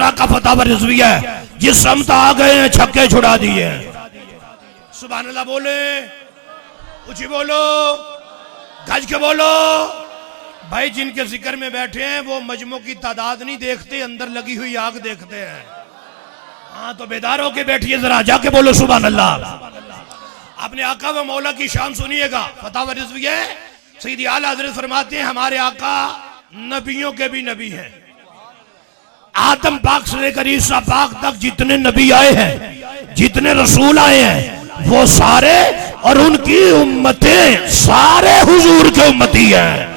रजा का फतवा रिजवी है, जिस समत आ गए हैं छक्के छुड़ा दिए। सुभान अल्लाह बोले, ऊंची बोलो, गज के बोलो। भाई जिनके जिक्र में बैठे हैं वो मजमू की तादाद नहीं देखते, अंदर लगी हुई आग देखते हैं। हाँ तो बेदार होके बैठिए, जरा जाके बोलो सुभान अल्लाह। अपने आका व मौला की शान सुनिएगा। फतवा रिजवी है, सैयदी आला हजरत फरमाते हैं हमारे आका नबियों के भी नबी हैं। आदम पाक से लेकर ईसा पाक तक जितने नबी आए हैं, जितने रसूल आए हैं, वो सारे और उनकी उम्मतें सारे हुजूर के उम्मती हैं।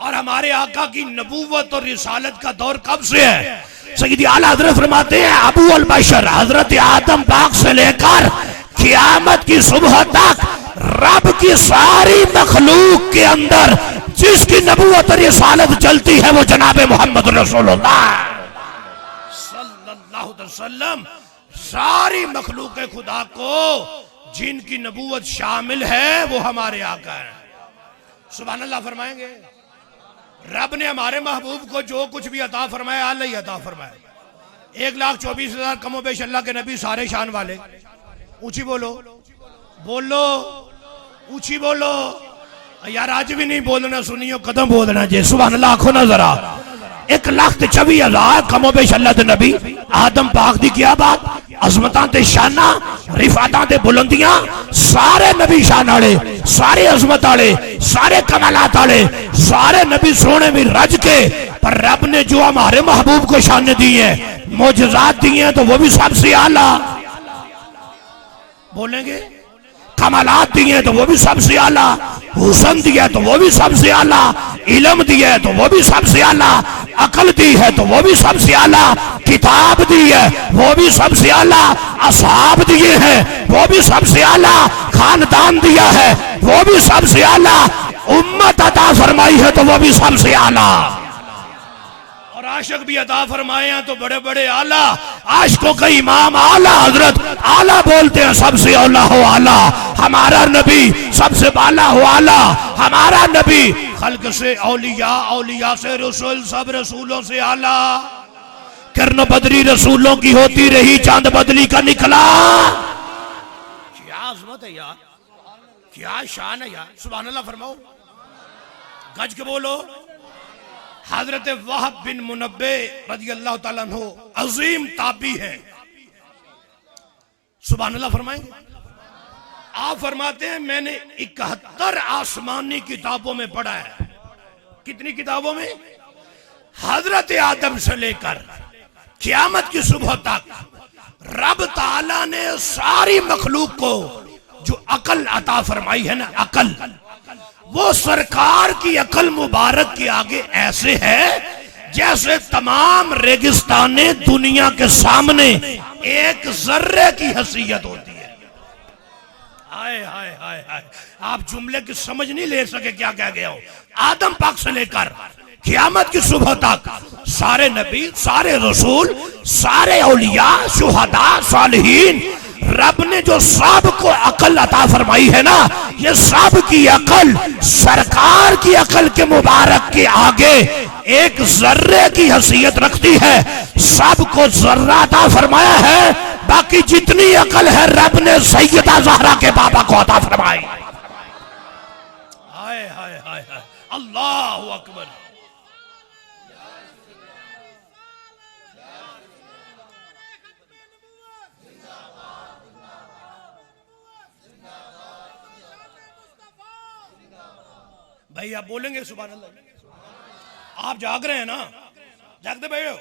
और हमारे आका की नबूवत और रिसालत का दौर कब से है? सैयदी आला हजरत फरमाते हैं अबू अल बशर हजरत आदम पाक से लेकर क़यामत की सुबह तक रब की सारी मखलूक के अंदर जिसकी नबूवत और रिसालत चलती है वो जनाबे मोहम्मद रसूलुल्लाह सल्लल्लाहु अलैहि वसल्लम। सारी मखलूक खुदा को जिनकी नबूवत शामिल है वो हमारे आका है। सुभान अल्लाह फरमाएंगे। रब ने हमारे महबूब को जो कुछ भी अता फरमाया अल्लाह ही अता फरमाया। 1,24,000 कमो बेश अल्लाह के नबी सारे शान वाले। ऊंची बोलो, बोलो, ऊंची बोलो यार, आज भी नहीं बोलना, सुनियो कदम बोलना जे। सुभान अल्लाह आखो ना जरा। 1,24,000 कमो बेश अल्लाह के नबी। आदम पाक दी क्या बात, अजमतां ते शाना रिफातां ते बुलंदियां, सारे नबी शान वाले, सारे अजमत वाले, सारे कमालात वाले, सारे नबी सोने में रज के। पर रब ने जो हमारे महबूब को शान दी है, मोजज़ात दी है, तो वो भी सबसे आला। बोलेंगे कमालात दिए हैं तो वो भी सबसे आला, हुसन दिया है तो वो भी सबसे आला, इल्म दिया है तो वो भी सबसे आला, अकल दी है तो वो भी सबसे आला, किताब दी है वो भी सबसे आला, असहाब दिए हैं वो भी सबसे आला, खानदान दिया है वो भी सबसे आला, उम्मत अता फरमाई है तो वो भी सबसे आला, और आशिक भी अता फरमाए हैं तो बड़े बड़े आला। आशिकों का इमाम आला हजरत, आला बोलते हैं सबसे औला हो आला। हमारा नबी सबसे बाला हो आला। हमारा नबी खल्क से औलिया, औलिया से रसूल, सब रसूलों से आला। किरण बदरी रसूलों की होती रही, चांद बदली का निकला। क्या अज़मत है यार, क्या शान है यार। सुभान अल्लाह फरमाओ, गज के बोलो। हजरत वहब बिन मुनब्बे रज़ी अल्लाह ताला अन्हु अजीम ताबी है। सुभान अल्लाह फरमाएंगे। आप फरमाते हैं मैंने 71 आसमानी किताबों में पढ़ा है। कितनी किताबों में? हजरत आदम से लेकर क़यामत की सुबह तक रब ताला ने सारी मखलूक को जो अकल अता फरमाई है ना, अकल, वो सरकार की अकल मुबारक के आगे ऐसे है जैसे तमाम रेगिस्ताने दुनिया के सामने एक जर्रे की हैसियत होती है। हाय हाय हाय हाय, आप जुमले की समझ नहीं ले सके क्या कह गया हूं। आदम पाक से लेकर क़यामत की सुबह तक सारे नबी, सारे रसूल, सारे औलिया, शुहदा, सालिहीन, रब ने जो सब को अकल अता फरमाई है ना, ये सब की अकल सरकार की अकल के मुबारक के आगे एक जर्रे की हैसियत रखती है। सबको जर्रा अता फरमाया है, बाकी जितनी अकल है रब ने सैयदा ज़हरा के बाबा को अता फरमाई। हाय हाय हाय हाय, अल्लाहु अकबर। भाई आप बोलेंगे सुभान अल्लाह। आप जाग रहे हैं ना, जागते बैठे हो,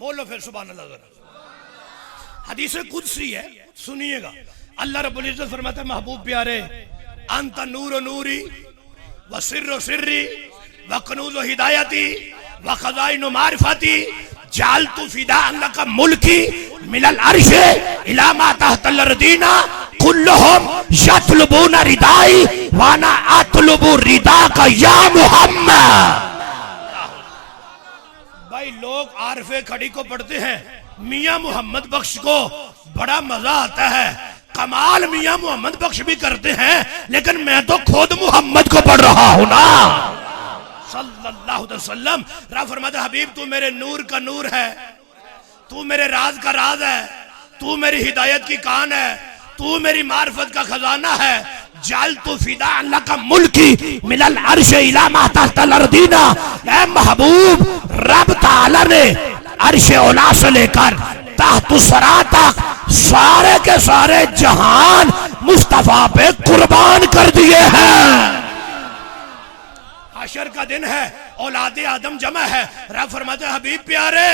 बोलो फिर सुभान अल्लाह जरा। हदीस कुदसी है, सुनिएगा। अल्लाह रब्बुल इज्जत फरमाता है महबूब प्यारे, अंत नूर नूरी व सिर्र सिर्री व कनूज हिदायती व खजाइन मारिफती जालतु फिदा लका मुल्की मिनल अर्श इला मा तहतल रदीना कुल्लुहुम यतलबूना रिदाई वाना अतलबु रिदा का या मोहम्मद। भाई लोग आरफे खड़ी को पढ़ते हैं, मियां मोहम्मद बख्श को बड़ा मजा आता है, कमाल मियां मोहम्मद बख्श भी करते हैं, लेकिन मैं तो खुद मोहम्मद को पढ़ रहा हूं ना सल्लल्लाहु अलैहि वसल्लम। रब फरमाता हबीब तू मेरे नूर का नूर है, तू मेरे राज का राज है, तू मेरी हिदायत की कान है, तू मेरी मार्फत का खजाना है। जाल तू फिदा अल्लाह का मुल्की मिलल अर्श इला मा तहतल अर्दीना। ए महबूब, रब ताला ने अर्श औला से लेकर तहत सरा तक सारे के सारे जहान मुस्तफा पे कुर्बान कर दिए हैं। हशर का दिन है, औलादे आदम जमा है। रब फरमाते हबीब प्यारे,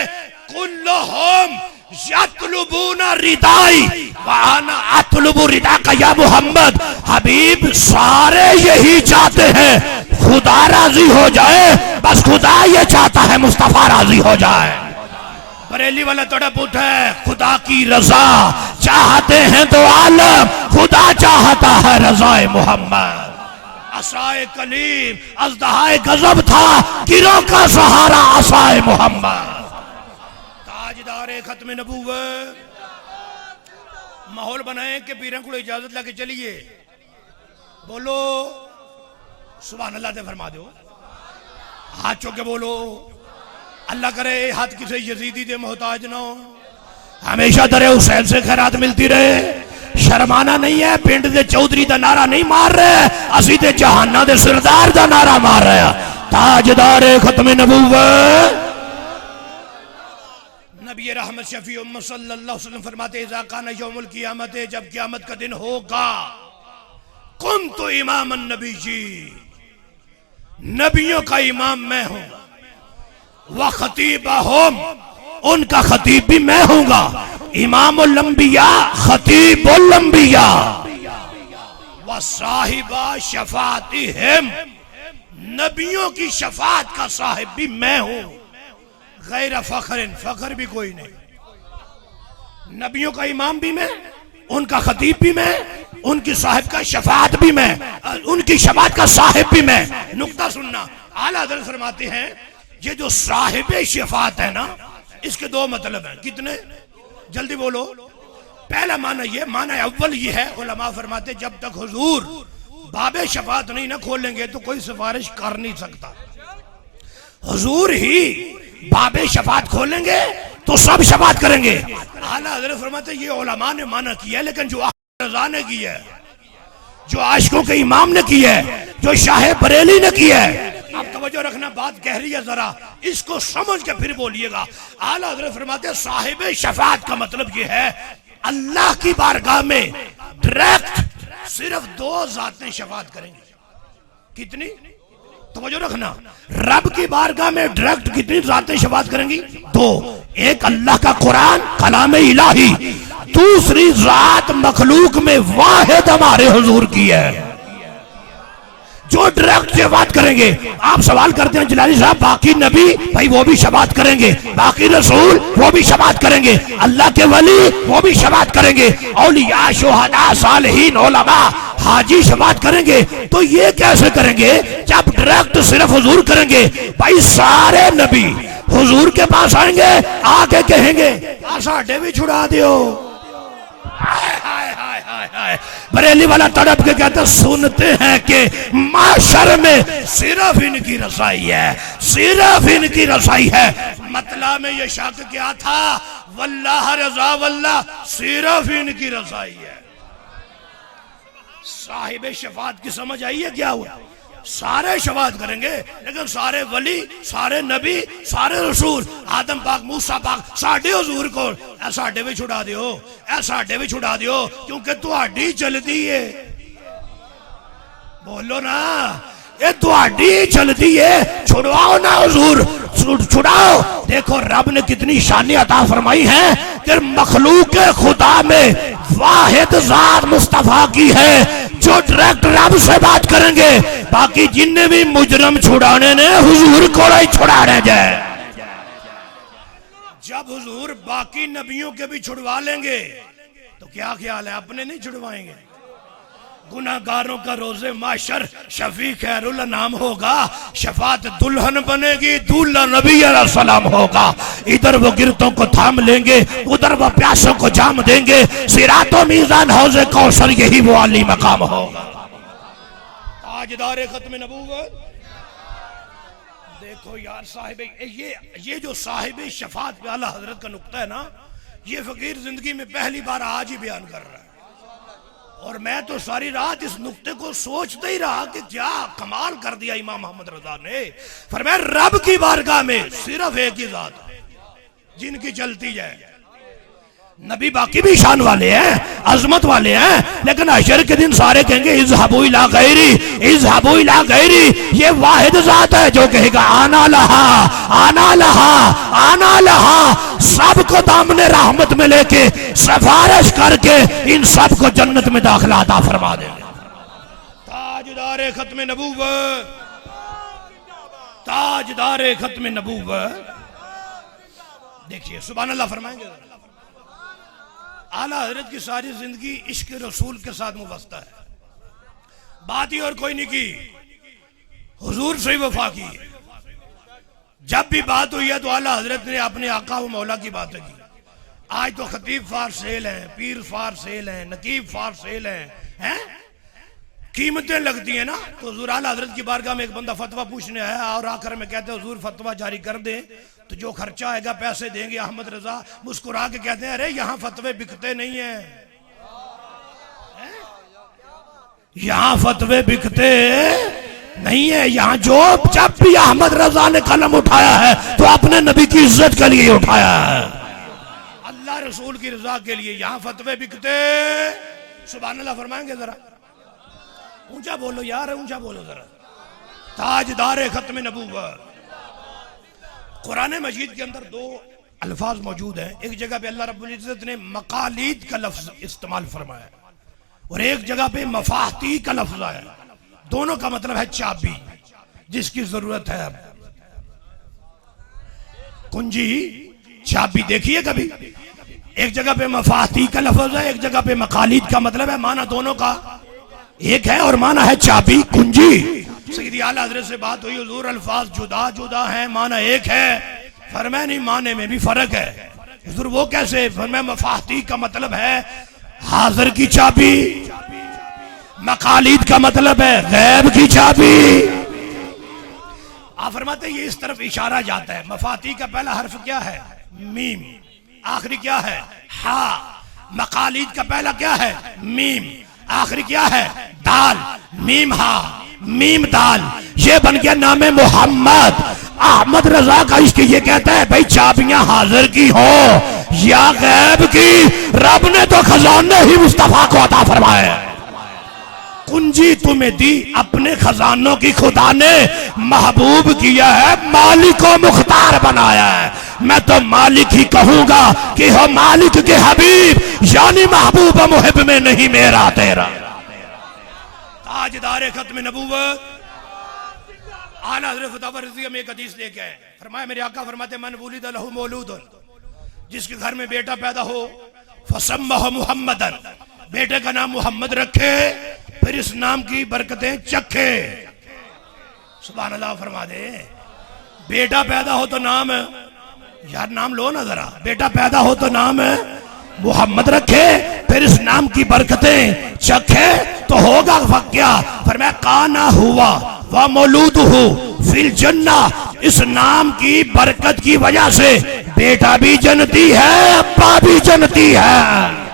कुल्लुहुम यतलुबूना रिदाई व अना अतलुबु रिदा का या मोहम्मद। हबीब सारे यही चाहते हैं खुदा राजी हो जाए, बस खुदा ये चाहता है मुस्तफा राजी हो जाए। बरेली वाला तड़प उठे, खुदा की रजा चाहते हैं तो आलम, खुदा चाहता है रजाए मोहम्मद। असाए कलीम अज़दहाए गजब था, किरों का सहारा असाए मोहम्मद। ताजदारे खत्म नबूवत। माहौल बनाए कि पीरों को इजाजत लेके चलिए। बोलो सुभान अल्लाह दे फरमा दो, हाथ चौक के बोलो। अल्लाह करे हाथ किसी यजीदी दे मोहताज ना हो, हमेशा दरे हुसैन से खैरात मिलती रहे। शर्माना नहीं है, पिंड दे चौधरी दा नारा नहीं मार रहे, असी ते जहाना दे सरदार दा नारा मार रहे हैं। ताजदारे खत्म नबूवत। नबी रहमत शफी उम्मत सल्लल्लाहु अलैहि वसल्लम फरमाते इज़ा काना यौमुल क़ियामत, जब क़यामत का दिन होगा, कुन्तु इमामन नबी जी, नबियों का इमाम मैं हूं, व खतीबहुम, उनका खतीब भी मैं हूंगा। इमामुल अंबिया खतीबुल अंबिया व साहिबा शफातिहिम, नबियों की शफात का साहिब भी मैं हूं। गैर फखरिन, फखर भी कोई नहीं। नबियों का इमाम भी मैं, उनका खतीब भी मैं, उनकी साहिब का शफात भी मैं, उनकी शफात का साहिब भी मैं। नुक्ता सुनना, आला हज़रत फरमाते हैं ये जो साहिब शफात है ना, इसके दो मतलब हैं। कितने? जल्दी बोलो। पहला माना ये, माना अव्वल ये है, उलमा फरमाते जब तक हुजूर बाबे शफात नहीं ना खोलेंगे तो कोई सिफारिश कर नहीं सकता। हुजूर ही बाबे शफात खोलेंगे तो सब शफात करेंगे। आला हज़रत फरमाते ये उलमा ने माना किया, लेकिन जो रज़ा ने की है, जो आशिकों के इमाम ने की है, जो शाह बरेली ने की है, अब तवज्जो रखना, बात कह रही है, जरा इसको समझ के फिर बोलिएगा। आला हज़रत फरमाते साहिब शफात का मतलब ये है अल्लाह की बारगाह में डायरेक्ट सिर्फ दो जातें शफात करेंगी। कितनी? तवज्जो रखना, रब की बारगाह में डायरेक्ट कितनी जातें शफात करेंगी? दो। एक अल्लाह का कुरान कलाम इलाही, दूसरी जात मखलूक में वाहिद हमारे हुजूर की है जो डायरेक्ट शफात करेंगे। आप सवाल करते हैं जलाली साहब बाकी नबी, भाई वो भी शफात करेंगे, बाकी रसूल वो भी शफात करेंगे, अल्लाह के वली वो भी शफात करेंगे, औलिया शुहदा सालिहीन उलमा हाजी शफात करेंगे। तो ये कैसे करेंगे जब डायरेक्ट सिर्फ हुजूर करेंगे? भाई सारे नबी हुजूर के पास आएंगे, आके कहेंगे साडे भी छुड़ा दियो। बरेली वाला तड़प के कहते सुनते हैं कि माशर में सिर्फ इनकी रसाई है, सिर्फ इनकी रसाई है। मतलब में ये शक क्या था? वल्लाह रजा वल्लाह, सिर्फ इनकी रसाई है। साहिब शफात की समझ आई है क्या हुआ? सारे शफात करेंगे, लेकिन सारे वली, सारे नबी, सारे रसूल, आदम पाक, मूसा पाक, साडे हुजूर को ऐ साडे भी छुड़ा दियो, ऐ साडे भी छुड़ा दियो, क्योंकि तुहाडी चलदी है। बोलो ना, ये तुहाडी चलदी है, छुड़वाओ ना हुजूर, छुड़ाओ। देखो रब ने कितनी शानी अता फरमाई है कि मखलूक खुदा में वाहिद जात मुस्तफा की है जो डायरेक्ट रब से बात करेंगे। बाकी जिन्ने भी मुजरम छुड़ाने ने हुजूर को ही छुड़ाने जाए। जब हुजूर बाकी नबियों के भी छुड़वा लेंगे तो क्या ख्याल है अपने नहीं छुड़वाएंगे? गुनाहगारों का रोजे माशर शफी खैरुल नाम होगा, शफात दुल्हन बनेगी, दूल्हा नबी अलैहिस्सलाम होगा। इधर वो गिरतों को थाम लेंगे, उधर वो प्यासों को जाम देंगे। सिरातो मीज़ान हौज़े कौसर यही वो आली मकाम होगा। ताजदारे खत्म नबूवत देखो यार साहिब, ये जो साहिब शफात पे आला हजरत का नुक्ता है ना, ये फकीर जिंदगी में पहली बार आज ही बयान कर रहा है। और मैं तो सारी रात इस नुक्ते को सोचते ही रहा कि क्या कमाल कर दिया इमाम मोहम्मद रजा ने। फरमाया रब की बारगाह में सिर्फ एक ही जात है जिनकी चलती जाए। नबी बाकी भी शान वाले हैं, अजमत वाले हैं, लेकिन हशर के दिन सारे कहेंगे इज़हाबू इला गैरी, इज़हाबू इला गैरी। ये वाहिद जात है जो कहेगा आना लहा, आना लहा, आना लहा। सबको दामने रहमत में लेके सिफारिश करके इन सबको जन्नत में दाखिला अता फरमा देंगे। ताजदार खत्म नबूवत, ताजदार खत्म नबूवत। देखिए सुभान अल्लाह फरमाएंगे। आला हजरत की सारी जिंदगी इश्क रसूल के साथ मुबस्ता है, बात ही और कोई नहीं की, हुजूर से ही वफा की। जब भी बात हुई है तो आला हजरत ने अपने आका व मौला की बातें की। आज तो खतीब फार सेल हैं, पीर फार सेल हैं, नकीब फार सेल हैं, कीमतें लगती हैं ना। तो हुजूर आला हजरत की बारगाह में एक बंदा फतवा पूछने आया और आकर में कहते हैं हुजूर फतवा जारी कर दे तो जो खर्चा आएगा पैसे देंगे। अहमद रजा मुस्कुरा के कहते हैं अरे यहाँ फतवे बिकते नहीं है, यहाँ फतवे बिकते नहीं है। यहाँ जो जब भी अहमद रजा ने कलम उठाया है तो अपने नबी की इज्जत के लिए उठाया है, अल्लाह रसूल की रजा के लिए। यहाँ फतवे बिकते। सुभान अल्लाह फरमाएंगे जरा ऊंचा बोलो यार, ऊंचा बोलो जरा। ताजदार खत्म नबूवत। कुरान मजीद के अंदर दो अल्फाज मौजूद हैं। एक जगह पे अल्लाह रब्बुल इज्जत ने मकालीद का लफ्ज इस्तेमाल फरमाया और एक जगह पे मफाती का लफ्ज आया। दोनों का मतलब है चाबी जिसकी जरूरत है। अब कुंजी चाबी देखिए कभी, एक जगह पे मफाती का लफ्ज है, एक जगह पे मकालीद का मतलब है। माना दोनों का एक है और माना है चाबी, कुंजी। सैयदी आला हज़रत से बात हुई, हुजूर अल्फाज जुदा जुदा हैं, माना एक है। फरमाया नहीं, माने में भी फर्क है। हुजूर वो कैसे? फरमाया मफाती का मतलब है हाजिर की चाबी, मकालीद का मतलब है गैब की चाबी। आप फरमाते ये इस तरफ इशारा जाता है। मफाती का पहला हर्फ क्या है? मीम, आखिरी क्या है? हा। मकालीद का पहला क्या है? मीम, आखिरी क्या है? दाल। मीम हा, मीम दाल, ये बन गया नाम मोहम्मद। अहमद रजा का इसके ये कहता है भाई चाबियां हाजिर की हो या गैब की, रब ने तो खजाने ही मुस्तफा को अता फरमाए। कुंजी तुम्हें दी अपने खजानों की खुदा ने, महबूब किया है, मालिक को मुख्तार बनाया है। मैं तो मालिक ही कहूंगा कि हो मालिक के हबीब, यानी महबूब मुहिब में नहीं मेरा तेरा। ताजदार खत्म नबूवत आला हज़रत फतावा रज़िया में एक हदीस लेके आए। फरमाया मेरे आका फरमाते मन वुलिद लहू मौलूदुन, जिसके घर में बेटा पैदा हो फसम्महु मुहम्मदन, बेटे का नाम मोहम्मद रखे, फिर इस नाम की बरकतें चखे। सुभान अल्लाह फरमा दे। बेटा पैदा हो तो नाम, यार नाम लो ना जरा, बेटा पैदा हो तो नाम मोहम्मद रखे, फिर इस नाम की बरकतें चखे तो होगा क्या? फरमाया काना हुआ व मौलूदुहु फिल जन्ना, इस नाम की बरकत की वजह से बेटा भी जन्नती है, अब्बा भी जन्नती है।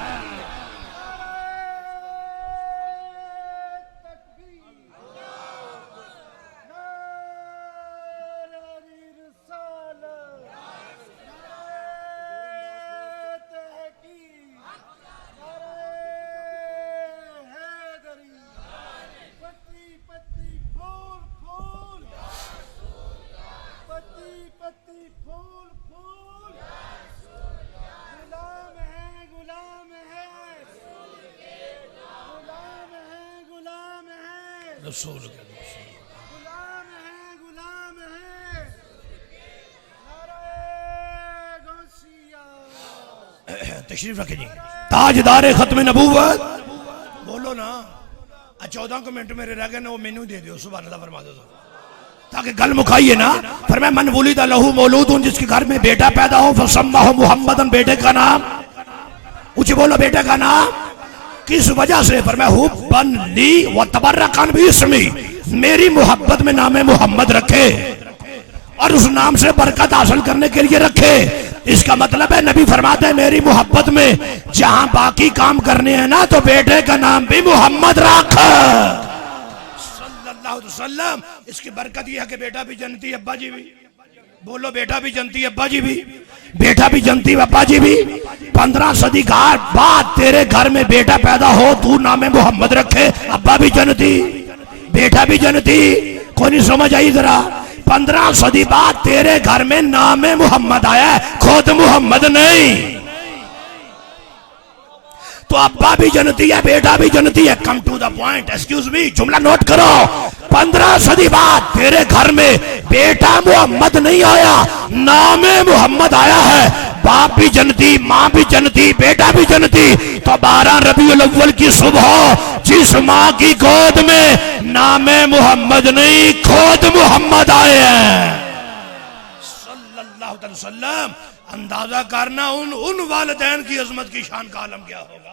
रसूल के गुलाम है, गुलाम है। तशरीफ रखे जी। ताजदार खत्म नबूवत बोलो ना। 14 मिनट मेरे रह गए ना, वो मेनू दे दो। सुभान अल्लाह फरमा दो ताकि गल मुकाइए ना। फिर मैं मन वुलिद लहू मौलूदुन, जिसके घर में बेटा पैदा हो फसम्महु मुहम्मदन, बेटे का नाम ऊंचे बोलो, बेटे का नाम किस वजह से? फरमाया हुब्बन ली व तबर्रकन बिस्मी, मेरी मोहब्बत में नाम मोहम्मद रखे और उस नाम से बरकत हासिल करने के लिए रखे। इसका मतलब है नबी फरमाते हैं मेरी मोहब्बत में जहां बाकी काम करने हैं ना तो बेटे का नाम भी मोहम्मद रख सल्लल्लाहु अलैहि वसल्लम। इसकी बरकत यह है कि बेटा भी जनती अब्बा जी भी। बोलो बेटा भी जनती अब्बा जी भी, बेटा भी जनती अब्बा जी भी। 15 सदी बाद तेरे घर में बेटा पैदा हो, तू नाम मोहम्मद रखे, अब्बा भी जनती बेटा भी जनती। कोई नहीं समझ आई जरा। 15 सदी बाद तेरे घर में नाम मोहम्मद आया है, खुद मोहम्मद नहीं। तो अब्बा भी जनती है, बेटा भी जनती है। Come to the point, excuse me, जुमला नोट करो। 15 सदी बाद तेरे घर में बेटा मोहम्मद नहीं आया, नाम मोहम्मद आया है। बाप भी जनती, माँ भी जनती, बेटा भी जनती। तो 12 रबीउल अव्वल की सुबह जिस माँ की गोद में नाम मोहम्मद नहीं, खुद मोहम्मद आए हैं सल्लल्लाहु अलैहि वसल्लम। अंदाजा करना उन वालिदैन की अजमत की शान का आलम क्या होगा।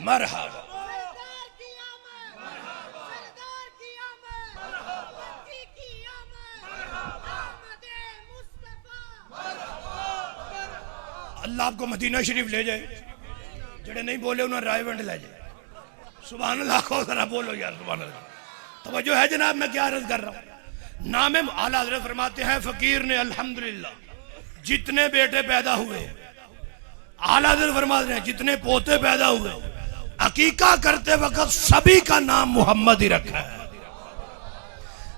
मरहबा। अल्लाह आपको मदीना शरीफ ले जाए, जेड़े नहीं बोले उन्हें रायवंड ले जाए। सुभान अल्लाह को जरा बोलो यार, सुभान अल्लाह। तवज्जो है जनाब, मैं क्या अर्ज कर रहा हूँ। नाम आला हज़रत फरमाते हैं फकीर ने अल्हम्दुलिल्लाह जितने बेटे पैदा हुए, आला हज़रत फरमाते हैं जितने पोते पैदा हुए, अकीका करते वक्त सभी का नाम मोहम्मद ही रखा है।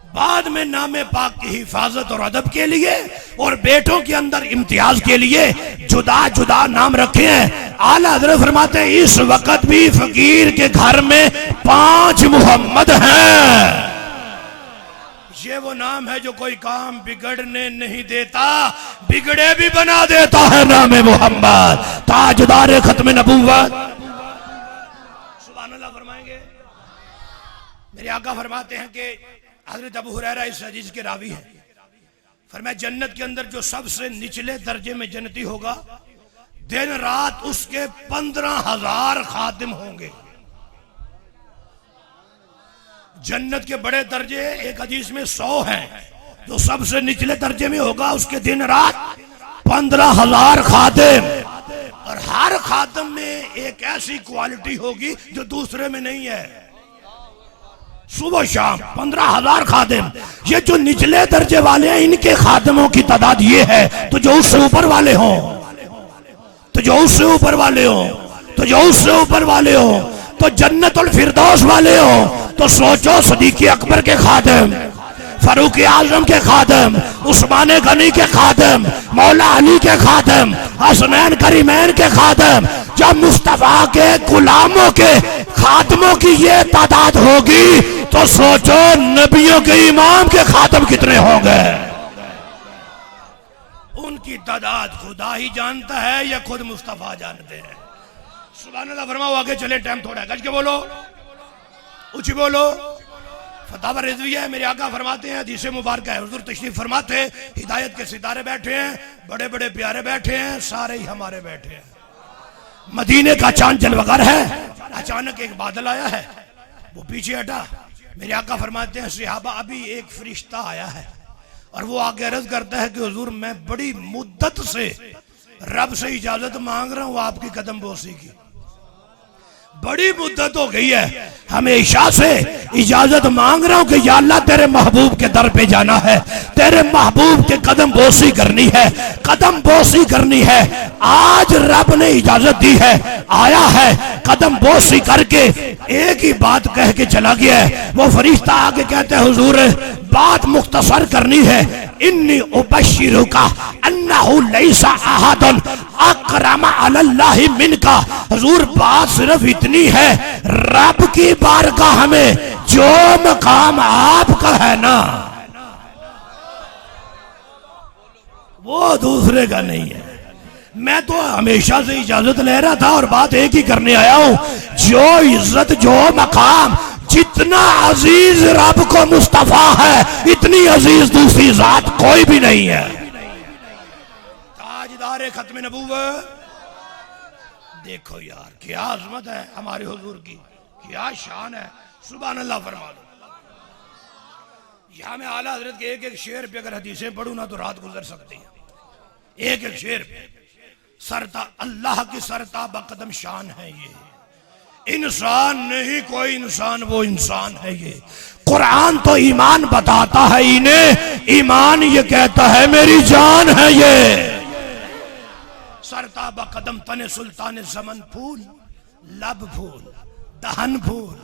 बाद में नाम पाक की हिफाजत और अदब के लिए और बेटों के अंदर इम्तियाज के लिए जुदा जुदा नाम रखे हैं। आला हज़रत फरमाते हैं इस वक्त भी फकीर के घर में 5 मोहम्मद हैं। ये वो नाम है जो कोई काम बिगड़ने नहीं देता, बिगड़े भी बना देता है। नाम मोहम्मद ताजदार खत्म नबूवत। सुभान अल्लाह फरमाएंगे। मेरे आका फरमाते हैं कि हज़रत अबू हुरैरा इस हदीस के रावी हैं, फरमाया जन्नत के अंदर जो सबसे निचले दर्जे में जन्नती होगा, दिन रात उसके 15,000 खादिम होंगे। जन्नत के बड़े दर्जे एक हदीस में 100 हैं, जो सबसे निचले दर्जे में होगा उसके दिन रात 15,000 खादिम। और हर खादिम में एक ऐसी क्वालिटी होगी जो दूसरे में नहीं है। सुबह शाम 15,000 खादिम। ये जो निचले दर्जे वाले हैं इनके खादिमों की तादाद ये है, तो जो उससे ऊपर वाले हों, तो जो उससे ऊपर वाले हों, तो जो उससे ऊपर वाले हों, तो जन्नतुल फिरदौस वाले हों, तो सोचो सदीक़ अकबर के खादिम, फारूक आजम के खादिम, उस्मान गनी के खादिम, मौला अली के खादिम, हसनैन करीमैन के खादिम। जब मुस्तफा के गुलामों के खादिमों की ये तादाद होगी तो सोचो नबियों के इमाम के खादिम कितने होंगे। उनकी तादाद खुदा ही जानता है या खुद मुस्तफा जानते हैं। सुभान अल्लाह। फरमाओ आगे चले, टाइम थोड़ा है, गज के बोलो, ऊंची बोलो। फतावा रिज़विया है, मेरे आका फरमाते हैं, हदीस मुबारक है, हुजूर तशरीफ फरमाते हैं, हिदायत के सितारे बैठे हैं, बड़े बड़े प्यारे बैठे हैं, सारे ही हमारे बैठे हैं। मदीने का चांद जलवगर है। अचानक एक बादल आया है, वो पीछे हटा। मेरे आका फरमाते हैं सहाबा अभी एक फरिश्ता आया है और वो आगे अर्ज करता है कि हुजूर मैं बड़ी मुद्दत से रब से इजाजत मांग रहा हूँ आपकी कदम बोसी की। बड़ी मुद्दत हो गई है, हमेशा से इजाजत मांग रहा हूं कि या अल्लाह तेरे महबूब के दर पे जाना है, तेरे महबूब के कदम बोसी करनी है, कदम बोसी करनी है। आज रब ने इजाजत दी है, आया है, कदम बोसी करके एक ही बात कह के चला गया है। वो फरिश्ता आके कहते हैं हुजूर बात मुख्तसर करनी है, इन्नी उबश्शिरुका अन्नहु लैसा अहदुन अकरमा अलल्लाहि मिनका। हुजूर बात सिर्फ इतनी है, रब की बारगाह में जो मकाम आपका है ना वो दूसरे का नहीं है। मैं तो हमेशा से इजाजत ले रहा था और बात एक ही करने आया हूं, जो इज्जत जो मकाम जितना अजीज रब को मुस्तफा है इतनी अजीज दूसरी जात कोई भी नहीं है। ताजदार खत्म नबूवत। देखो यार क्या अजमत है हमारे हुजूर की, क्या शान है। सुभान अल्लाह फरमा लो। यहाँ मैं आला हजरत के एक एक शेर पे अगर हदीसें पढ़ूं ना तो रात गुजर सकती है। एक एक शेर पे सरता अल्लाह की सरता बकदम शान है ये, इंसान नहीं कोई इंसान, वो इंसान है ये। कुरान तो ईमान बताता है इन्हें, ईमान ये कहता है मेरी जान है ये। सरता बकदम तने सुल्तान जमन फूल, लब फूल, दहन फूल,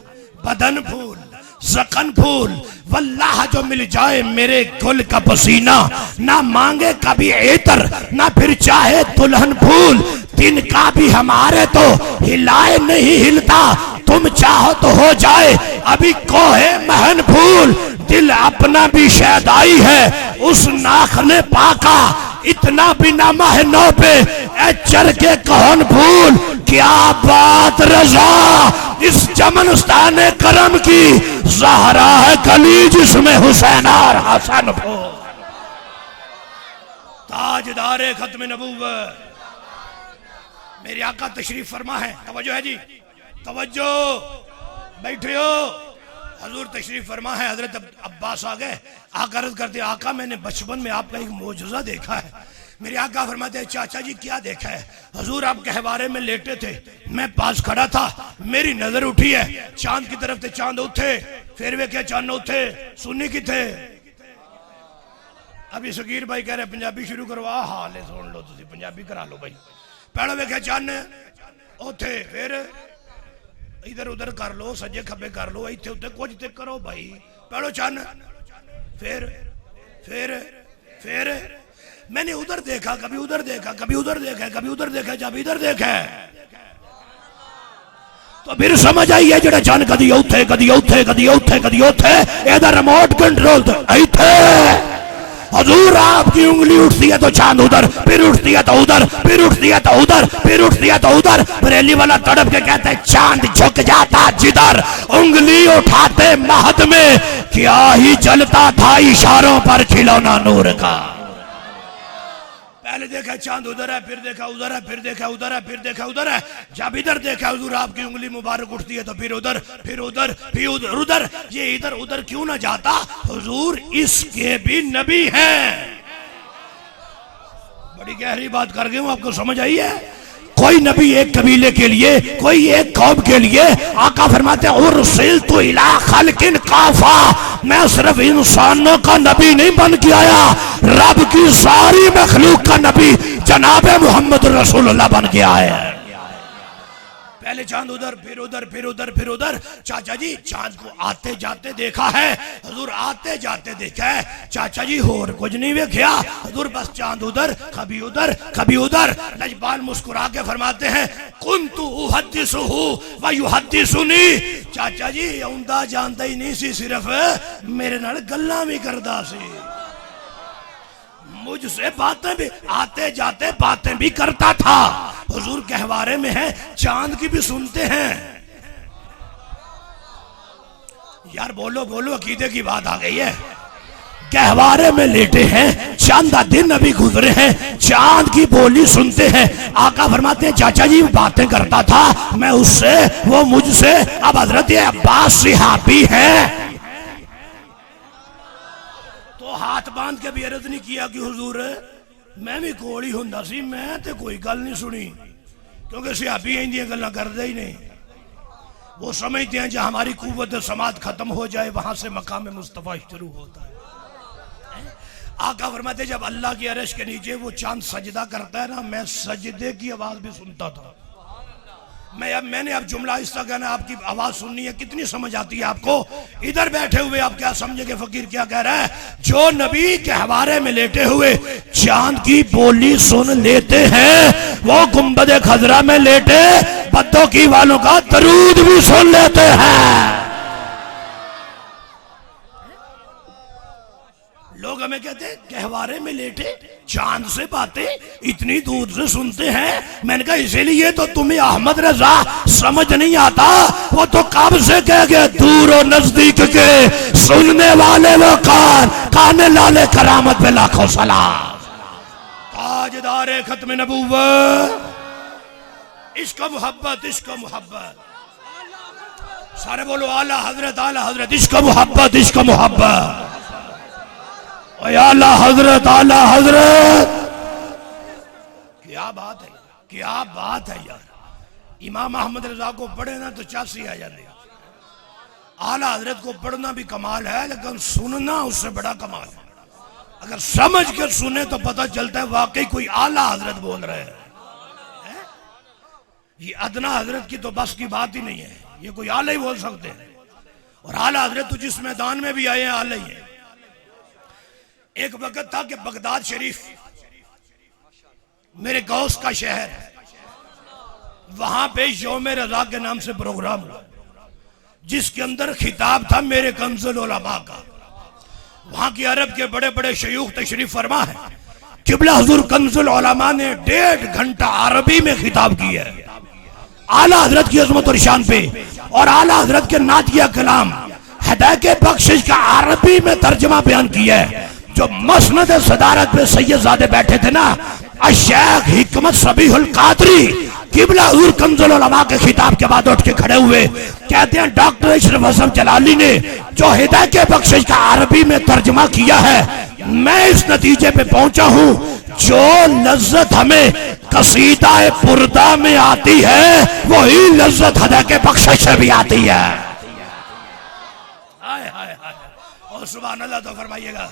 बदन फूल, जखन फूल, वल्लाह जो मिल जाए मेरे गुल का पसीना, ना मांगे कभी एतर ना फिर चाहे दुल्हन फूल। तिनका भी हमारे तो हिलाए नहीं हिलता, तुम चाहो तो हो जाए अभी कोहे महन फूल। दिल अपना भी शैदाई है उस नाखने पाका, इतना भी ना महनो पे ए चर के कौन भूल। क्या बात रजा इस चमनस्तान करम की, ज़हरा है गली जिसमें हुसैन और हसन फूल। ताजदारे खत्म नबूवत मेरे आका तशरीफ फरमा है। तवज्जो है जी, तवज्जो, बैठियो। हजूर तशरीफ फरमा है। हजरत अब्बास आ गए, आकर करते आका मैंने बचपन में आपका एक मौजूजा देखा है। मेरे आका फरमाते हैं चाचा जी क्या देखा है? हजूर आप गहवारे में लेटे थे, मैं पास खड़ा था, मेरी नजर उठी है चांद की तरफ, थे चांद उठे, फिर वे क्या चांद उठे सुन्नी की थे। अभी सगीर भाई कह रहे पंजाबी शुरू करो, आ हाल है सुन लो, तुम पंजाबी करा लो भाई। पहले वे क्या चांद उठे, फिर इधर उधर कर लो, सज्जे खब्बे कर लो, इतने उतने कुछ तो करो भाई। पहलो चन्न, फिर मैंने उधर देखा, कभी उधर देखा, कभी उधर देखा, कभी उधर देखा, जब इधर देखा तो फिर समझ आई है जड़ा चन्न कदी उठे कदी उठे कदी उठे कदी उठे, एदा रिमोट कंट्रोल तो इथे। हजूर आपकी उंगली उठती है तो चांद उधर, फिर उठती है तो उधर, फिर उठती है तो उधर, फिर उठती है तो उधर। बरेली वाला तड़प के कहते हैं चांद झुक जाता जिधर, उंगली उठाते महद में क्या ही जलता था इशारों पर खिलौना नूर का। पहले देखा चांद उधर है, फिर देखा उधर है, फिर देखा उधर है, फिर देखा उधर है। जब इधर देखा हुजूर आपकी उंगली मुबारक उठती है तो फिर उधर, फिर उधर, फिर उधर उधर। ये इधर उधर क्यों ना जाता? हुजूर इसके भी नबी हैं। बड़ी गहरी बात कर गए हूं, आपको समझ आई है? कोई नबी एक कबीले के लिए, कोई एक कौम के लिए। आका फरमाते हैं उरसिल तो इला खल्किन काफा, मैं सिर्फ इंसानों का नबी नहीं बन के आया, रब की सारी मखलूक का नबी जनाब मोहम्मद रसूलुल्लाह बन के आया है। पहले चांद उधर, फिर उधर, फिर उधर, फिर उधर। चाचा जी चांद को आते जाते देखा है, हजूर आते जाते देखा है। चाचा जी होर कुछ नहीं देखा, हजूर बस चांद उधर, कभी उधर, कभी उधर। नजबान मुस्कुरा के फरमाते हैं कुन्तु उहद्दिसुहु व युहद्दिसुनी। चाचा जी आउंदा जानता ही नहीं सी, सिर्फ मेरे नाल गल्लां भी करदा सी, मुझसे बातें भी, आते जाते बातें भी करता था। हुजूर गहवारे में है, चांद की भी सुनते हैं। यार बोलो बोलो, अकीदे की बात आ गई है। गहवारे में लेटे हैं, चांद दिन अभी गुजरे हैं, चांद की बोली सुनते हैं। आका फरमाते हैं चाचा जी बातें करता था, मैं उससे, वो मुझसे। अब हजरत अब्बास सहाबी हैं, हाथ बांध के भी अर्ज नहीं किया कि हुजूर मैं भी कोल ही हुंदा सी, मैं तो कोई गल नहीं सुनी, क्योंकि सहाबी इंदियां गल्लां करदे ही नहीं। वो समझते हैं जहां हमारी कुव्वत समात खत्म हो जाए वहां से मकाम मुस्तफा शुरू होता है। आका फरमाते जब अल्लाह की अरश के नीचे वो चांद सजदा करता है ना, मैं सजदे की आवाज भी सुनता था। मैंने अब जुमला इस तरह कहना, आपकी आवाज सुननी है, कितनी समझ आती है आपको? इधर बैठे हुए आप क्या समझेंगे फकीर क्या कह रहा है? जो नबी गहवारे में लेटे हुए चांद की बोली सुन लेते हैं, वो गुंबद खजरा में लेटे बद्दों की वालों का दरूद भी सुन लेते हैं। लोग हमें कहते हैं गहवारे में लेटे चांद से बातें इतनी दूर से सुनते हैं। मैंने कहा इसीलिए तो तुम्हें अहमद रजा समझ नहीं आता, वो तो कब से कह गए दूर और नजदीक के सुनने वाले वो कान लाले करामत पे लाखों सलाम। ताजदारे खत्म नबूवत, इश्क मोहब्बत, इश्क मोहब्बत। सारे बोलो आला हजरत, आला हजरत, इश्क मोहब्बत, इश्क मोहब्बत। आला हजरत, आला हजरत। क्या बात है, क्या बात है यार। इमाम अहमद रजा को पढ़े ना तो 84 आ जाते। आला हजरत को पढ़ना भी कमाल है, लेकिन सुनना उससे बड़ा कमाल है। अगर समझ के सुने तो पता चलता है वाकई कोई आला हजरत बोल रहे हैं। ये अदना हजरत की तो बस की बात ही नहीं है, ये कोई आला ही बोल सकते हैं। और आला हजरत तो जिस मैदान में भी आए हैं आला ही है। एक वक्त था कि बगदाद शरीफ मेरे गौस का शहर है, वहां पे यौम रजा के नाम से प्रोग्राम हुआ, जिसके अंदर खिताब था मेरे कंजुल उलमा का। वहां की अरब के बड़े बड़े शयूख तशरीफ फरमा है। किबला हुजूर कंजुल उलमा ने 1.5 घंटा अरबी में खिताब किया है आला हजरत की अजमत और शान पे। और आला हजरत के नातिया कलाम हिदायत बख्शिश का अरबी में तर्जमा बयान किया है। जो मसनद सदारत पे सैयदजादे बैठे थे ना, शेख हिकमत सबीहुल कादरी किबला हुजूर कंजुल उलमा के खिताब के बाद उठ के खड़े हुए, कहते हैं डॉक्टर अशरफ हसन जलाली ने जो हिदायत बख्शिश का अरबी में तर्जमा किया है, मैं इस नतीजे पे पहुंचा हूं, जो लज्जत हमें कसीदा पुरदा में आती है वही लज्जत हिदायत बख्शिश से भी आती है। हाय हाय हाय, और सुभान अल्लाह तो फरमाइएगा।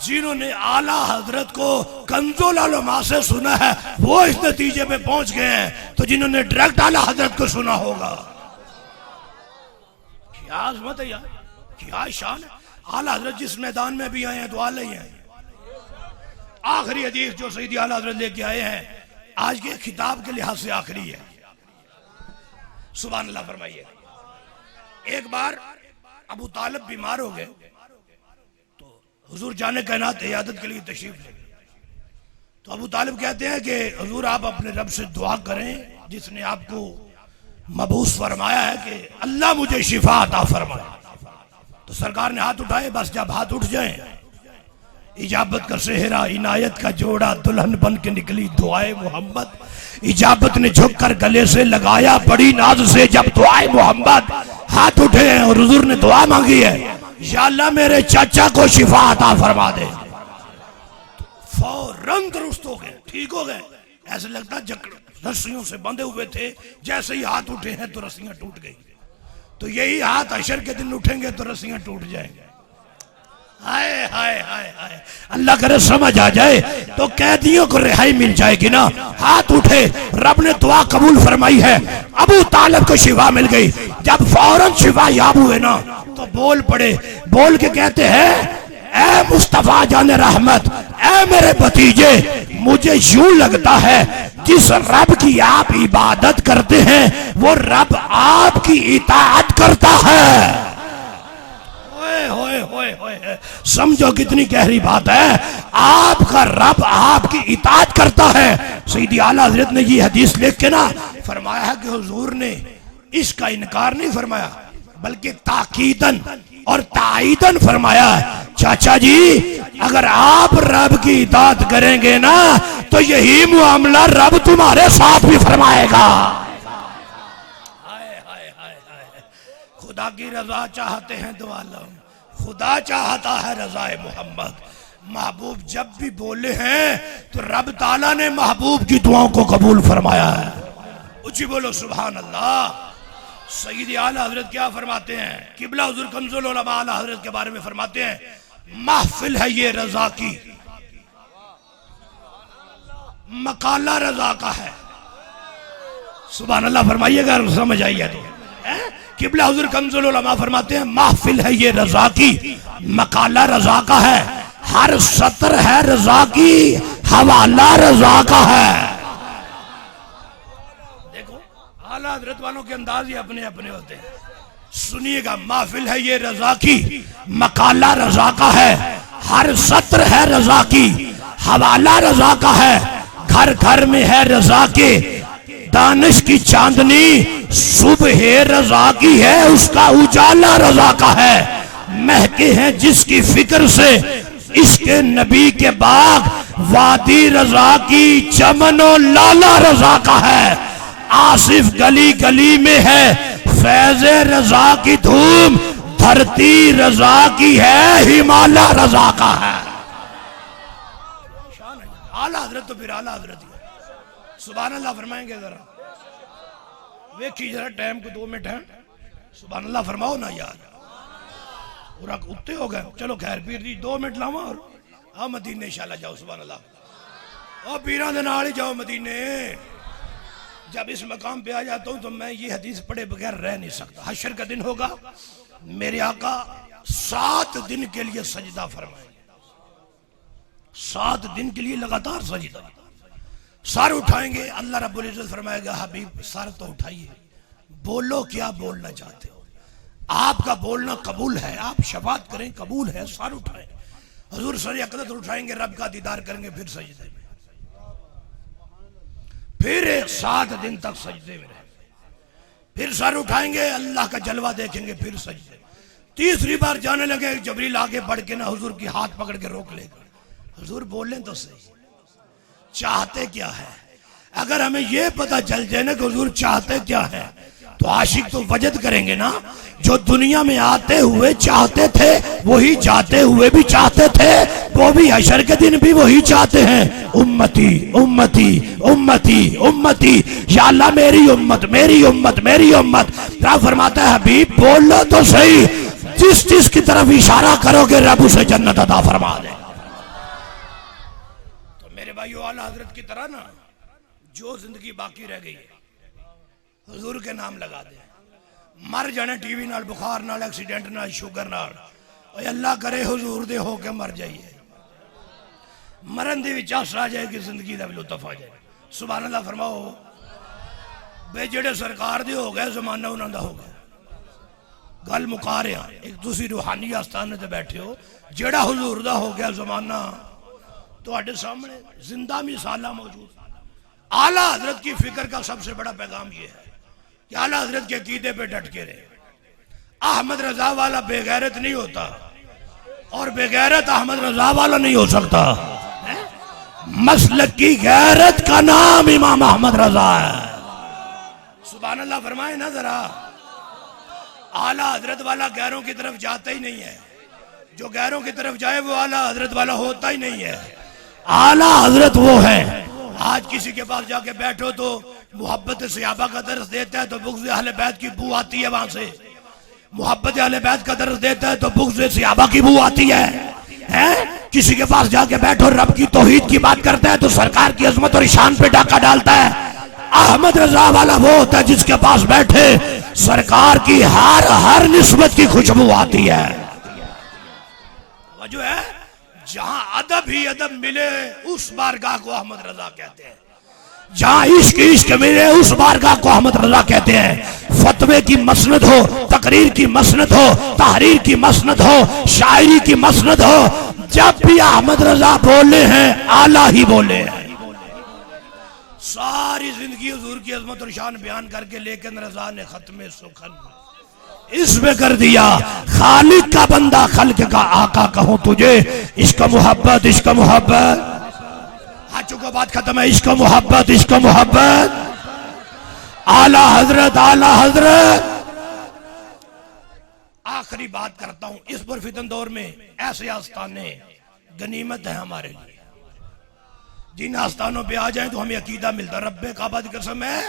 जिन्होंने आला हजरत को कंजुल उलमा से सुना है वो इस नतीजे पे पहुंच गए हैं, तो जिन्होंने डायरेक्ट आला हजरत को सुना होगा, क्या अज़मत है यार, क्या शान है। आला हजरत जिस मैदान में भी आए हैं तो आला ही हैं। आखिरी हदीस जो सईदी आला हजरत लेके आए हैं आज के खिताब के लिहाज से आखिरी है। सुभान अल्लाह फरमाइए। एक बार अबू तालिब बीमार हो गए, हुजूर जाने कायनात इयादत के लिए तशरीफ ले गए। तो अबू तालिब कहते हैं कि हुजूर आप अपने रब से दुआ करें जिसने आपको मबूस फरमाया है कि अल्लाह मुझे शिफा अता फरमाए। तो सरकार ने हाथ उठाए, बस जब हाथ उठ जाए इजाबत का सेहरा इनायत का जोड़ा दुल्हन बन के निकली दुआए मोहम्मद। इजाबत ने झुककर गले से लगाया बड़ी नाज से जब दुआए मोहम्मद। हाथ उठे हैं और हुजूर ने दुआ मांगी है, या अल्लाह मेरे चाचा को शिफा अता फरमा दे। फौरन दुरुस्त हो गए, ठीक हो गए। ऐसे लगता रस्सियों से बंधे हुए थे, जैसे ही हाथ उठे हैं तो रस्सियां टूट गई। तो यही हाथ हशर के दिन उठेंगे तो रस्सियां टूट जाएंगे। हाय हाय हाय हाय, अल्लाह करे समझ आ जाए तो कैदियों को रिहाई मिल जाएगी ना। हाथ उठे, रब ने दुआ कबूल फरमाई है, अबू तालिब को शिफा मिल गई। जब फौरन शिफा याब हुए ना तो बोल पड़े, बोल के कहते हैं ऐ मुस्तफा जाने रहमत, ऐ मेरे भतीजे, मुझे यूं लगता है जिस रब की आप इबादत करते हैं वो रब आपकी इताअत करता है। होए होए होए, समझो कितनी गहरी बात है। आपका रब आपकी इताअत करता है। सईदी आला हजरत ने ये हदीस लिख के ना फरमाया है कि हुजूर ने इसका इनकार नहीं फरमाया बल्कि ताकीदन और ताईदन फरमाया है। चाचा जी अगर आप रब की इताअत करेंगे ना तो यही मामला रब तुम्हारे साथ भी फरमाएगा। हाय हाय हाय हाय, खुदा की रजा चाहते हैं तो आलम, खुदा चाहता है रजाए मोहम्मद। महबूब जब भी बोले हैं तो रब ताला ने महबूब की दुआओं को कबूल फरमाया है। ऊंची बोलो सुभान अल्लाह। सईदी आला हजरत क्या फरमाते हैं, किबला हुजूर कंजुल उलमा आला हजरत के बारे में फरमाते हैं, महफिल है ये रजा की, मकाला रजा का है। सुभान अल्लाह फरमाइएगा, समझ आइए तो। किबला हुजूर कंजुल उलमा फरमाते हैं महफिल है ये रजा की, मकाला रजा का है, हर सत्र है रजा की, हवाला रजा का है। देखो आला हजरत वालों के अंदाज ही अपने अपने होते हैं। सुनिएगा, महफिल है ये रजा की, मकाला रजा का है, हर सत्र है रजा की, हवाला रजा का है, घर घर में है रजा के, दानिश की चांदनी सुबह रजा की है, उसका उजाला रजा का है, महके हैं जिसकी फिक्र से इसके नबी के बाग, वादी रजा की चमनो लाला रजा का है, आसिफ गली गली में है फैज रजा की धूम, धरती रजा की है, हिमालय रजा का है। आला हजरत तो फिर आला हजरत ही है। सुभान अल्लाह फरमाएंगे जरा, वेखी जरा टाइम को 2 मिनट है, सुभान अल्लाह फरमाओ ना यार, पूरा उत्ते हो गए। चलो खैर पीर जी 2 मिनट लावा और आ मदीने इंशाल्लाह जाओ। सुभान अल्लाह, और पीरां दे नाल ही जाओ मदीने। जब इस मकाम पे आ जाता हूं तो मैं ये हदीस पढ़े बगैर रह नहीं सकता। हशर का दिन होगा, मेरे आका 7 दिन के लिए सजदा फरमाएंगे, 7 दिन के लिए लगातार सजदा। सर उठाएंगे, अल्लाह रब्बुल इज्जत फरमाएगा हबीब सर तो उठाइए, बोलो क्या बोलना चाहते हो, आपका बोलना कबूल है, आप शफात करें कबूल है, सर उठाएं। हुजूर सर अक़दस उठाएंगे, रब का दीदार करेंगे, फिर सजदे में, फिर 7 दिन तक सजदे में रहेंगे, फिर सर उठाएंगे, अल्लाह का जलवा देखेंगे, फिर सजदे। तीसरी बार जाने लगे, जबरील आगे बढ़ के ना हुजूर की हाथ पकड़ के रोक लेगा, हुजूर बोलें तो सही, चाहते क्या है। अगर हमें यह पता चल जाए ना कि हुजूर चाहते क्या है, तो आशिक तो वजद करेंगे ना, जो दुनिया में आते हुए चाहते थे वही जाते हुए भी चाहते थे, वो भी हशर के दिन भी वही चाहते हैं, उम्मती उम्मती उम्मती उम्मती, या अल्लाह मेरी उम्मत मेरी उम्मत मेरी उम्मत। रब फरमाता है हबीब बोलो तो सही, जिस जिस की तरफ इशारा करोगे रब उसे जन्नत अता फरमा दे। तो मेरे भाइयों आला हजरत की तरह ना जो जिंदगी बाकी रह गई है हुजूर के नाम लगा दे। मर जाने टीवी नाल, बुखार नाल, एक्सीडेंट नाल, शुगर नाल, अल्लाह करे हुजूर दे हो के मर जाइए, मरन दी विच आस आ जाएगी, जिंदगी दा लुत्फ आ जाए। सुभान अल्लाह फरमाओ बे जेड़े सरकार दे हो गए जमाना उन्हां दा हो गया, गल मुका रहा। एक तुसी रूहानी आस्थाने ते बैठे हो, जेड़ा हुजूर दा हो गया जमाना तुहाडे सामने जिंदा मिसालां मौजूद। आला हजरत की फिक्र का सबसे बड़ा पैगाम ये है कि आला हजरत के अकीदे पे डट के रहे। अहमद रजा वाला बेगैरत नहीं होता और बेगैरत अहमद रजा वाला नहीं हो सकता। मसलक की गैरत का नाम इमाम अहमद रजा है। सुभान अल्लाह फरमाए ना जरा, आला हजरत वाला गैरों की तरफ जाता ही नहीं है, जो गैरों की तरफ जाए वो आला हजरत वाला होता ही नहीं है। आला हजरत वो है, आज किसी के पास जाके बैठो तो मोहब्बत सहाबा का दर्स देता है तो बुग़्ज़ अहले बैत की बू आती है वहां से, मोहब्बत अहले बैत का दर्स देता है तो बुग़्ज़ सहाबा की बू आती है। किसी के पास जाके बैठो रब की तौहीद की बात करता है तो सरकार की अजमत और शान पे डाका डालता है। अहमद रजा वाला वो होता है जिसके पास बैठे सरकार की हर निस्बत की खुशबू आती है। जो है जहां अदब ही अदब मिले उस बारगाह को अहमद रजा कहते हैं, जहां इश्क इश्क मिले उस बारगाह को अहमद रजा कहते हैं। फतवे की मसनद हो, तकरीर की मसनद हो, तहरीर की मसनद हो, शायरी की मसनद हो, जब भी अहमद रजा बोले हैं आला ही बोले हैं। सारी जिंदगी हुजूर की अजमत और शान बयान करके लेकिन रजा ने खत्मे सुखन इसमें कर दिया, खालिक का बंदा खल्क का आका कहूं तुझे, इश्क मोहब्बत इश्क मोहब्बत। हाँ चुका बात खत्म है, इश्क मोहब्बत इश्क मोहब्बत। आला हजरत आला हजरत। आखिरी बात करता हूं, इस पुरफितन दौर में ऐसे आस्थाने गनीमत है हमारे लिए, जिन आस्थानों पे आ जाए तो हमें अकीदा मिलता। रब्बे काबा की कसम है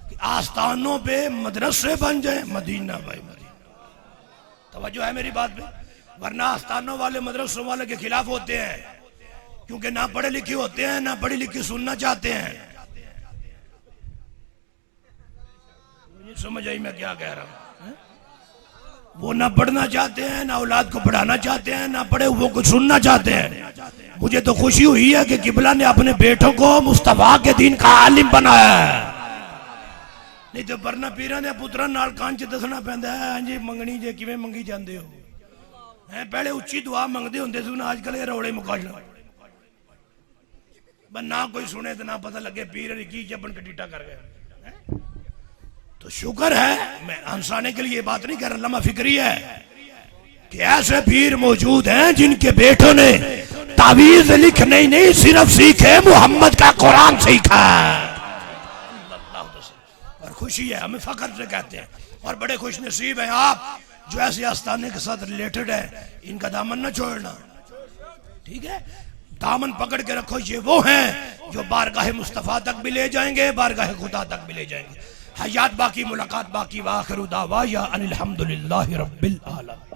कि आस्थानों पे मदरसे बन जाए, मदीना भाई मदीना। तवज्जो है मेरी बात पे, वरना आस्थानों वाले मदरसों वाले के खिलाफ होते हैं, क्योंकि ना पढ़े लिखे होते हैं, ना पढ़ी लिखी सुनना चाहते हैं। समझ आई मैं क्या कह रहा हूं? वो ना पढ़ना चाहते हैं, ना औलाद को पढ़ाना चाहते हैं, ना पढ़े हुए को सुनना चाहते हैं। मुझे तो खुशी हुई है कि किबला ने अपने बेटों को मुस्तफा के दीन का आलिम बनाया है, नहीं तो वरना पीरा ने पुत्रा नाल कान च दसना पैंदा है हां जी मंगनी जे किवें मंगी जांदे हो है। पहले उच्ची दुआ मंगदे हुंदे सी, आजकल ये रौले मुका छड़ा, ना कोई सुने तो ना पता लगे पीर की जबन कटीटा कर गए। तो शुक्र है, मैं हंसाने के लिए ये बात नहीं कर रहा, लम्हा फिक्री है कि ऐसे पीर मौजूद हैं जिनके बेटों ने तावीज लिखने नहीं सिर्फ सीखे मोहम्मद का कुरान सीखा। और खुशी है, हमें फख्र से कहते हैं, और बड़े खुश नसीब हैं आप जो ऐसे आस्थाने के साथ रिलेटेड है। इनका दामन न छोड़ना, ठीक है। दामन पकड़ के रखो, ये वो हैं जो बारगाह मुस्तफ़ा तक भी ले जाएंगे, बारगाह खुदा तक भी ले जाएंगे। हयात बाकी, मुलाकात बाकी। वाखिरु दावा या अनिल हम्दुलिल्लाहि रब्बिल आलमीन।